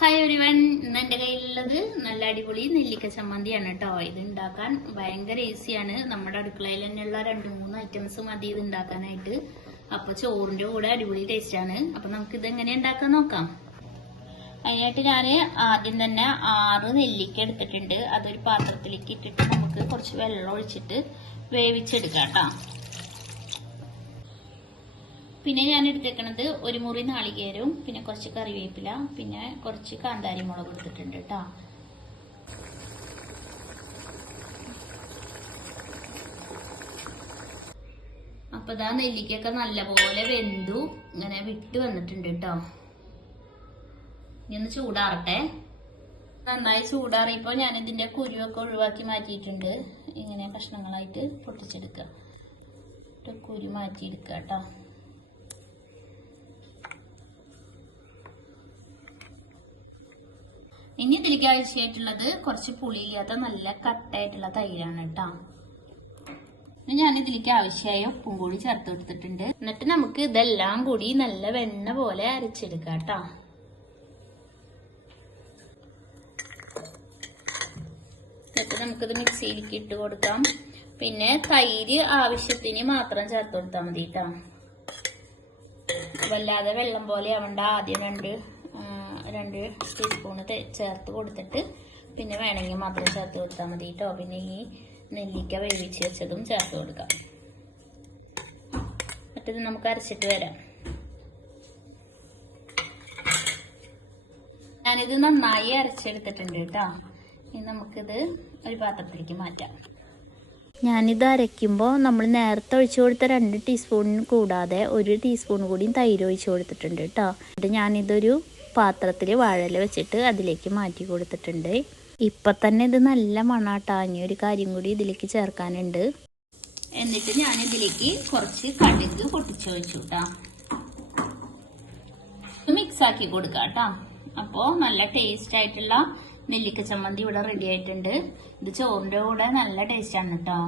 Hi everyone, ഇന്ന് എന്റെ കയ്യിലുള്ളത് നല്ല അടിപൊളി നെല്ലിക്ക ചമ്മന്തിയാണ് കേട്ടോ. ഇത് ഉണ്ടാക്കാൻ ഭയങ്കര ഈസിയാണ്. നമ്മുടെ അടുക്കളയിൽ തന്നെയുള്ള 2-3 ഐറ്റംസ് മതി ഇത് ഉണ്ടാക്കാനായിട്ട്. അപ്പൊ ചോറിന്റെ കൂടെ അടിപൊളി ടേസ്റ്റ് ആണ്. അപ്പൊ നമുക്ക് ഇത് എങ്ങനെ ഉണ്ടാക്കാൻ നോക്കാം. അതിനായിട്ട് ഞാൻ ആദ്യം തന്നെ 6 നെല്ലിക്ക എടുത്തിട്ടുണ്ട്. അതൊരു പാത്രത്തിലേക്ക് ഇട്ടിട്ട് നമുക്ക് കുറച്ച് വെള്ളം ഒഴിച്ചിട്ട് വേവിച്ചെടുക്കാം കേട്ടോ. പിന്നെ ഞാൻ എടുത്തേക്കണത് ഒരു മുറി നാളികേരവും പിന്നെ കുറച്ച് കറിവേപ്പില പിന്നെ കുറച്ച് കാന്താരി മുളക് എടുത്തിട്ടുണ്ട് കേട്ടോ. അപ്പൊ ഇതാ നെല്ലിക്കൊക്കെ നല്ലപോലെ വെന്തു ഇങ്ങനെ വിട്ട് വന്നിട്ടുണ്ട് കേട്ടോ. ഇനി ഒന്ന് ചൂടാറട്ടെ. നന്നായി ചൂടാറിയപ്പോൾ ഞാൻ ഇതിന്റെ കുരുവൊക്കെ ഒഴിവാക്കി മാറ്റിയിട്ടുണ്ട്. ഇങ്ങനെ കഷ്ണങ്ങളായിട്ട് പൊട്ടിച്ചെടുക്കുക. കുരു മാറ്റിയെടുക്കുക കേട്ടോ. ഇനി ഇതിലേക്ക് ആവശ്യമായിട്ടുള്ളത് കുറച്ച് പുളിയില്ലാത്ത നല്ല കട്ടായിട്ടുള്ള തൈരാണ് കേട്ടോ. ഞാൻ ഇതിലേക്ക് ആവശ്യമായ ഉപ്പും കൂടി ചേർത്ത് കൊടുത്തിട്ടുണ്ട്. എന്നിട്ട് നമുക്ക് ഇതെല്ലാം കൂടി നല്ല വെണ്ണ പോലെ അരച്ചെടുക്കാം കേട്ടോ. എന്നിട്ട് നമുക്കിത് മിക്സിയിലേക്ക് ഇട്ട് കൊടുക്കാം. പിന്നെ തൈര് ആവശ്യത്തിന് മാത്രം ചേർത്ത് കൊടുത്താൽ മതി കേട്ടോ. വല്ലാതെ വെള്ളം പോലെ ആവണ്ട. ആദ്യം 2 ടീസ്പൂണ് ചേർത്ത് കൊടുത്തിട്ട് പിന്നെ വേണമെങ്കിൽ മാത്രം ചേർത്ത് കൊടുത്താൽ മതി കേട്ടോ. പിന്നെ ഈ നെല്ലിക്ക വേവിച്ച് വെച്ചതും ചേർത്ത് കൊടുക്കാം. മറ്റത് നമുക്ക് അരച്ചിട്ട് വരാം. ഞാനിത് നന്നായി അരച്ചെടുത്തിട്ടുണ്ട് കേട്ടോ. ഇനി നമുക്കിത് ഒരു പാത്രത്തിലേക്ക് മാറ്റാം. ഞാനിത് അരയ്ക്കുമ്പോൾ നമ്മൾ നേരത്തെ ഒഴിച്ചു കൊടുത്ത 2 ടീസ്പൂണിന് കൂടാതെ 1 ടീസ്പൂൺ കൂടി തൈര് ഒഴിച്ചു കൊടുത്തിട്ടുണ്ട് കേട്ടോ. എന്നിട്ട് ഞാനിതൊരു പാത്രത്തിൽ വാഴയില വെച്ചിട്ട് അതിലേക്ക് മാറ്റി കൊടുത്തിട്ടുണ്ട്. ഇപ്പം തന്നെ ഇത് നല്ല മണാട്ടാ. ഇനി ഒരു കാര്യം കൂടി ഇതിലേക്ക് ചേർക്കാനുണ്ട്. എന്നിട്ട് ഞാൻ ഇതിലേക്ക് കുറച്ച് കടുക് പൊട്ടിച്ചൊഴിച്ചു കേട്ടോ. മിക്സ് ആക്കി കൊടുക്കാം കേട്ടോ. അപ്പോൾ നല്ല ടേസ്റ്റ് ആയിട്ടുള്ള നെല്ലിക്ക ചമ്മന്തി ഇവിടെ റെഡി ആയിട്ടുണ്ട്. ഇത് ചോറിന്റെ കൂടെ നല്ല ടേസ്റ്റ് ആണ് കേട്ടോ.